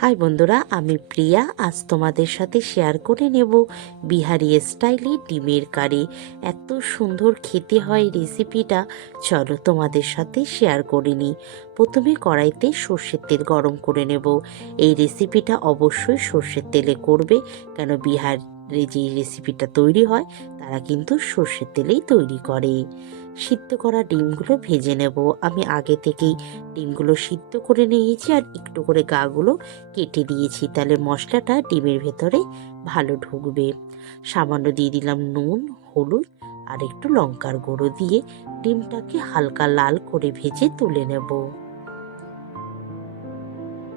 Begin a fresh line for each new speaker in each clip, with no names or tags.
High বন্ধুরা, আমি প্রিয়া। আজ তোমাদের সাথে শেয়ার করে নেব বিহারি স্টাইলে ডিমের কারি। এত সুন্দর খেতে হয় রেসিপিটা চলো তোমাদের সাথে শেয়ার করে নিই। প্রথমে কড়াইতে সর্ষের তেল গরম করে নেব। এই রেসিপিটা অবশ্যই সর্ষের তেলে করবে, কেন বিহারে যে রেসিপিটা তৈরি হয়, তারা কিন্তু সর্ষের তেলেই তৈরি করে। সিদ্ধ করা ডিমগুলো ভেজে নেব। আমি আগে থেকেই ডিমগুলো সিদ্ধ করে নিয়েছি আর একটু করে গাগুলো কেটে দিয়েছি। তাহলে মশলাটা ডিমের ভেতরে ভালো ঢুকবে। সামান্য দিয়ে দিলাম নুন, হলুদ আর একটু লঙ্কার গুঁড়ো দিয়ে ডিমটাকে হালকা লাল করে ভেজে তুলে নেব।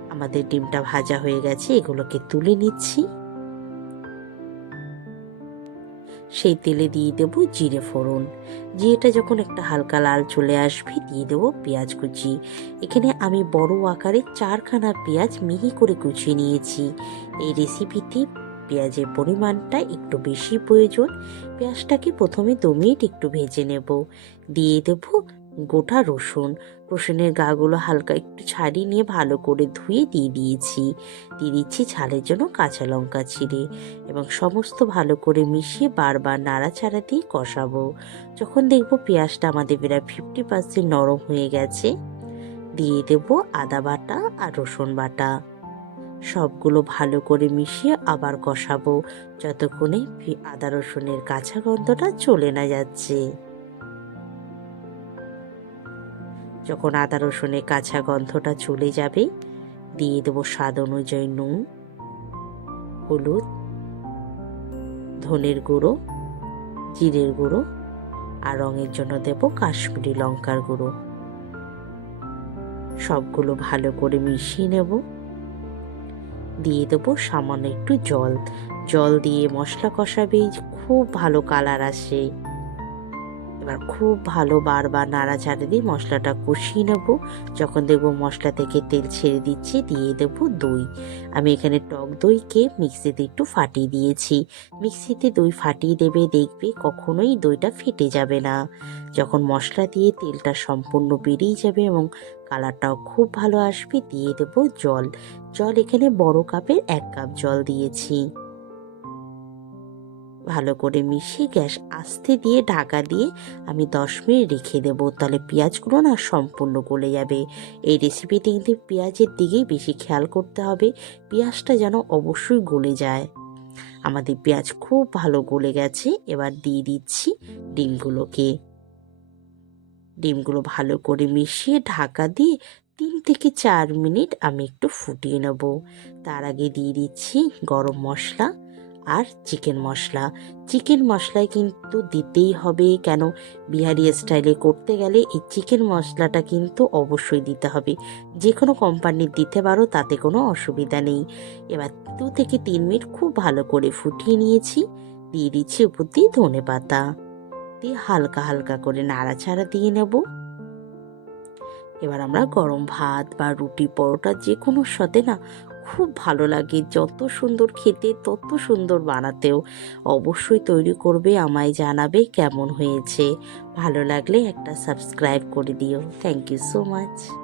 আমাদের ডিমটা ভাজা হয়ে গেছে, এগুলোকে তুলে নিচ্ছি। সেই তেলে দিয়ে দেবো জিরে ফোড়ন। জিরেটা যখন একটা হালকা লাল চলে আসবে, দিয়ে দেবো পেঁয়াজ কুচি। এখানে আমি বড় আকারে চারখানা পেঁয়াজ মিহি করে কুচিয়ে নিয়েছি। এই রেসিপিতে পেঁয়াজের পরিমাণটা একটু বেশি প্রয়োজন। পেঁয়াজটাকে প্রথমে দু মিনিট একটু ভেজে নেব। দিয়ে দেবো গোটা রসুন, রসুনের গাগুলো হালকা একটু ছাড়িয়ে নিয়ে ভালো করে ধুয়ে দিয়ে দিয়েছি। দিয়ে দিচ্ছি ঝালের জন্য কাঁচা লঙ্কা ছিঁড়ে এবং সমস্ত ভালো করে মিশিয়ে বারবার নাড়াচাড়া দিয়ে কষাবো। যখন দেখব পেঁয়াজটা আমাদের প্রায় ফিফটি পার্সেন্ট নরম হয়ে গেছে, দিয়ে দেব আদা বাটা আর রসুন বাটা। সবগুলো ভালো করে মিশিয়ে আবার কষাবো, যতক্ষণে আদা রসুনের কাঁচা গন্ধটা চলে না যাচ্ছে। যখন আদা রসুনের কাঁচা গন্ধটা চলে যাবে, দিয়ে দেবো স্বাদ অনুযায়ী নুন, হলুদ, ধনের গুঁড়ো, জিরের গুঁড়ো, আর রঙের জন্য দেব কাশ্মীরি লঙ্কার গুঁড়ো। সবগুলো ভালো করে মিশিয়ে নেব। দিয়ে দেবো সামান্য একটু জল। জল দিয়ে মশলা কষাবে, খুব ভালো কালার আসে। এবার খুব ভালো বারবার নাড়াচাড়া দিয়ে মশলাটা কষিয়ে নেব। যখন দেখব মশলা থেকে তেল ছেড়ে দিচ্ছি, দিয়ে দেব দই। আমি এখানে টক দইকে মিক্সিতে একটু ফাটিয়ে দিয়েছি। মিক্সিতে দই ফাটিয়ে দেবে, দেখবে কখনোই দইটা ফেটে যাবে না। যখন মশলা দিয়ে তেলটা সম্পূর্ণ বেরিয়ে যাবে এবং কালারটাও খুব ভালো আসবে, দিয়ে দেব জল। জল এখানে বড় কাপের এক কাপ জল দিয়েছি। ভালো করে মিশিয়ে গ্যাস আস্তে দিয়ে ঢাকা দিয়ে আমি দশ মিনিট রেখে দেবো। তাহলে পেঁয়াজগুলো না সম্পূর্ণ গলে যাবে। এই রেসিপিতে কিন্তু পেঁয়াজের দিকেই বেশি খেয়াল করতে হবে। পেঁয়াজটা যেন অবশ্যই গলে যায়। আমাদের পেঁয়াজ খুব ভালো গলে গেছে। এবার দিয়ে দিচ্ছি ডিমগুলোকে। ডিমগুলো ভালো করে মিশিয়ে ঢাকা দিয়ে তিন থেকে চার মিনিট আমি একটু ফুটিয়ে নেব। তার আগে দিয়ে দিচ্ছি গরম মশলা। আর চিকেন মশলা। চিকেন মশলায় কিন্তু দিতেই হবে কেন? বিহারি স্টাইলে করতে গেলে এই চিকেন মশলাটা কিন্তু অবশ্যই দিতে হবে। যে কোনো কোম্পানির দিতে পারো, তাতে কোনো অসুবিধা নেই। এবার দু থেকে তিন মিনিট খুব ভালো করে ফুটিয়ে নিয়েছি। দিয়ে দিচ্ছি উপর দিয়ে ধনে পাতা। দিয়ে হালকা হালকা করে নাড়াচাড়া দিয়ে নেব। এবার আমরা গরম ভাত বা রুটি, পরোটা যে কোনো সাথে না খুব ভালো লাগে। যত সুন্দর খেতে, তত সুন্দর বানাতেও অবশ্যই তৈরি করবে, আমায় জানাবে কেমন হয়েছে। ভালো লাগলে একটা সাবস্ক্রাইব করে দিও। Thank you so much